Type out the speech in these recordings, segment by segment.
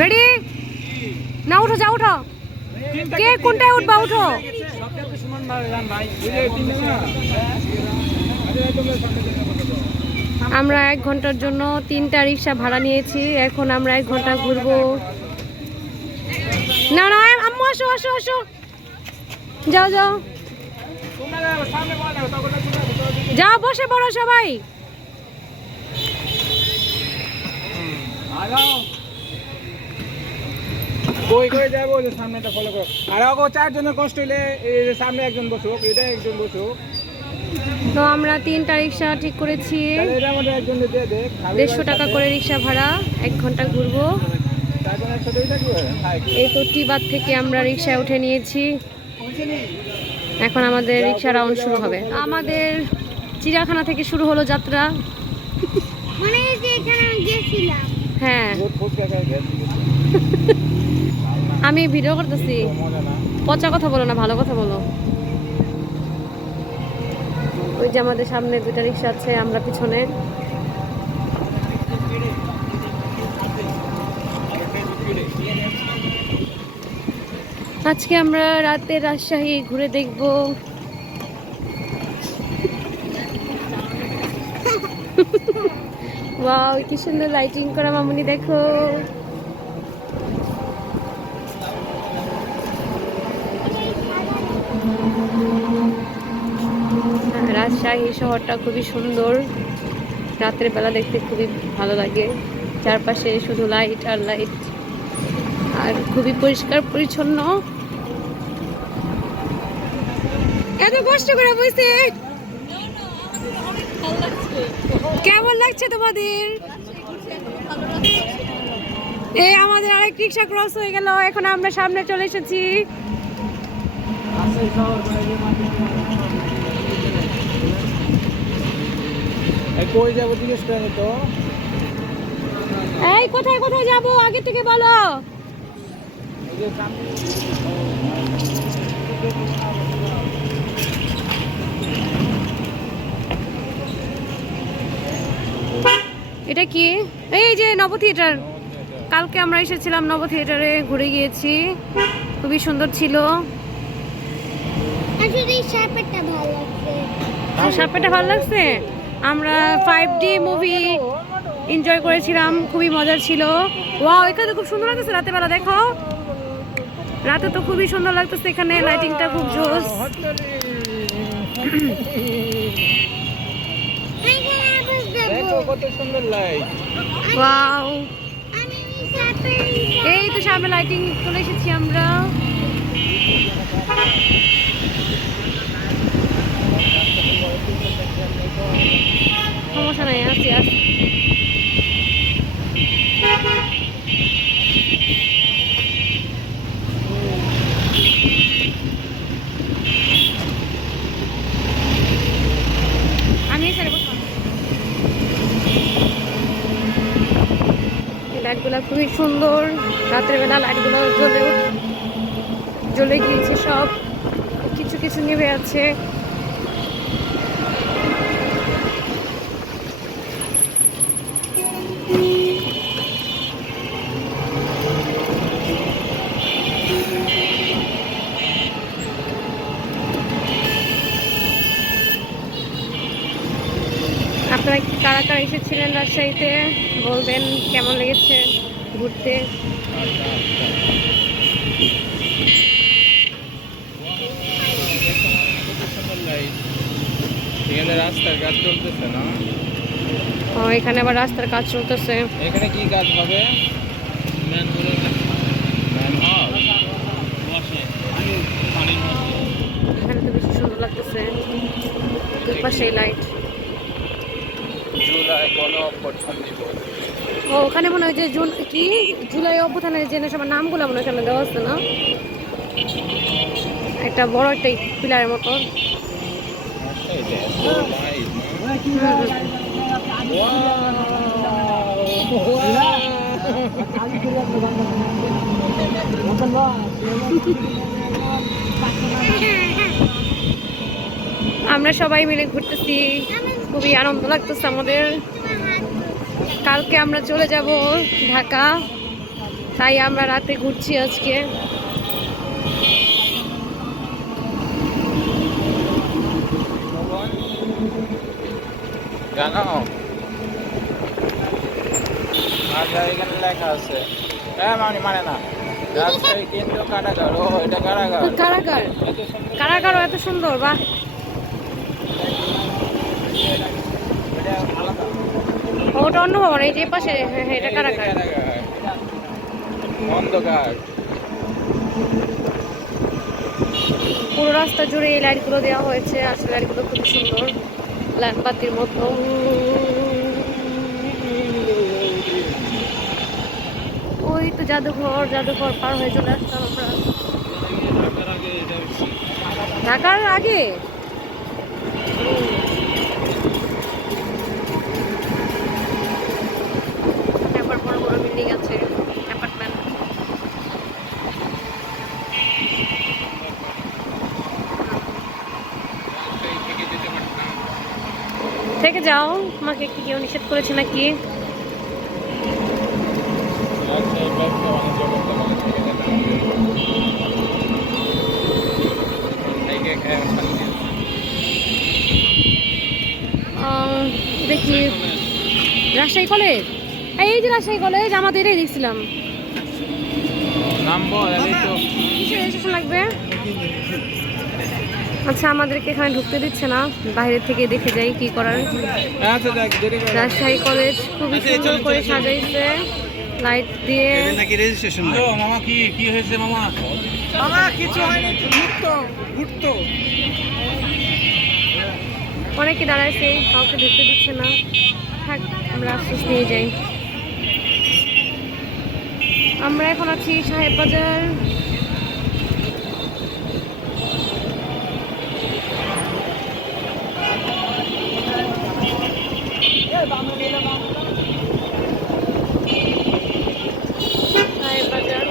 Ready না উঠো যাও উঠো কে কোনটায় উঠবা উঠো আমরা 1 ঘন্টার জন্য 3টা রিক্সা ভাড়া নিয়েছি এখন আমরা 1 ঘন্টা ঘুরবো না না আম্মু আসো আসো আসো যাও যাও যাও বসে পড়ো সবাই কই কই যাবো সামনেটা ফলো করো আর আগো 4 জনের কষ্ট হইলে এই সামনে একজন বসুক এটা একজন বসুক তো আমরা 3টা রিক্সা ঠিক করেছি তাহলে এর মধ্যে একজন দিয়ে দে 150 টাকা করে রিক্সা ভাড়া 1 ঘন্টা ঘুরবো তারপর একসাথেই থাকবো এই তো টিবাদ থেকে আমরা রিক্সায় উঠে নিয়েছি এখন আমাদের রিক্সা রাউন্ড শুরু হবে আমাদের চিড়িয়াখানা থেকে শুরু হলো যাত্রা মানে যে এখানে গেছিলাম হ্যাঁ আমি ভিডিও করতেছি পচা কথা বলো না ভালো কথা বলো ওই যে আমাদের সামনে 2টা রিক্সা আছে আমরা পিছনে আজকে আমরা রাতে রাজশাহী ঘুরে দেখব ওয়াও কি সুন্দর লাইটিং করা মামুনি দেখো রাজশাহী শহরটা খুবই সুন্দর রাতের বেলা দেখতে খুবই ভালো লাগে চারপাশে শুধু লাইট আর লাইট আর খুবই পরিষ্কার পরিচ্ছন্ন এত কষ্ট করে বসে কেমন লাগছে তোমাদের এই আমাদের আরেক রিক্সা ক্রস হয়ে গেল এখন আমরা সামনে চলে এসেছি কই যাবো জিজ্ঞেস করে তো এই কোথায় কোথায় যাবো আগে থেকে বলো এটা কি এই যে নব থিয়েটার কালকে আমরা এসেছিলাম নব থিয়েটারে ঘুরে গিয়েছি খুবই সুন্দর ছিল আসলে এই শার্টটা ভালো লাগছে শার্টটা ভালো লাগছে আমরা 5D মুভি এনজয় করেছিলাম খুবই মজার ছিল ওয়াও এখানে খুব সুন্দর লাগতেছে রাতে বেলা দেখো রাতে তো খুবই সুন্দর লাগতেছে এখানে লাইটিংটা খুব জোস দেখো কত সুন্দর লাইট ওয়াও আমি এই শার্টটা এই তো সামনে লাইটিং চলে এসেছি আমরা সমস্যা নাই আসি আসি আমি এসে লাইটগুলো খুবই সুন্দর রাতের বেলা লাইটগুলো জ্বলে গিয়েছে সব কিছু কিছু নেমে আছে আপনারা কারা কারা এসেছিলেন রাজশাহীতে বলবেন কেমন লেগেছে ঘুরতে এখানে রাস্তার কাজ চলতেছে না এখানে আবার রাস্তার কাজ চলতেছে এখানে কি কাজ হবে এখানে তো বেশি সুন্দর লাগতেছে দুই পাশে লাইট জুলাই গণঅভ্যুত্থান দিবস ও ওখানে মনে হয় যে কি জুলাই অভ্যুত্থানের যে সবার নামগুলো মনে হয় এখানে দেওয়া আছে না একটা বড় একটা পিলারের মতো আমরা সবাই মিলে ঘুরতেছি খুবই আনন্দ লাগতেছে আমাদের কালকে আমরা চলে যাব ঢাকা তাই আমরা রাতে ঘুরছি আজকে। জানো আচ্ছা এখানে লেখা আছে হ্যাঁ মানে না রাজশাহী কেন্দ্র কারাগার। ও এটা কারাগার। কারাগার, এত সুন্দর কারাগারও এত সুন্দর, বাহ। এটা আলাদা। ওটা অন্য ভবন, এই যে পাশে, হ্যাঁ হ্যাঁ, এটা কারাগার। অন্ধকার। পুরো রাস্তা জুড়ে এই লাইটগুলো দেওয়া হয়েছে, আসলে লাইটগুলো খুব সুন্দর, লাইট বাতির মতো। ওই তো জাদুঘর, জাদুঘর পার হয়ে চলে আসলাম আমরা। ঢাকার আগে আবার বড় বড় বিল্ডিং আছে, অ্যাপার্টমেন্ট। থেকে যাও, আমাকে কি কেউ নিষেধ করেছে নাকি? দেখি রাজশাহী কলেজ, এই যে রাজশাহী কলেজ, আমাদের এটাই দেখছিলাম। নামবো কিসের রেজিস্ট্রেশন লাগবে? আচ্ছা, আমাদেরকে এখানে ঢুকতে দিচ্ছে না, বাইরে থেকে দেখে যাই কি করার। আচ্ছা দেখ দেরি করে রাজশাহী কলেজ খুবই সুন্দর করে সাজাইছে লাইট দিয়ে। নাকি রেজিস্ট্রেশন মামা কি হয়েছে মামা? মামা কিছু হয়নি, ঘুরতো অনেকে দাঁড়াইছে, কাউকে ঢুকতে দিচ্ছে না। থাক, আমরা আফসোস নিয়ে যাই। আমরা এখন আছি সাহেব বাজার। সাহেব বাজার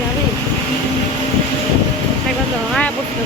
যাবে? একবার তো আয়া পড়ছিল,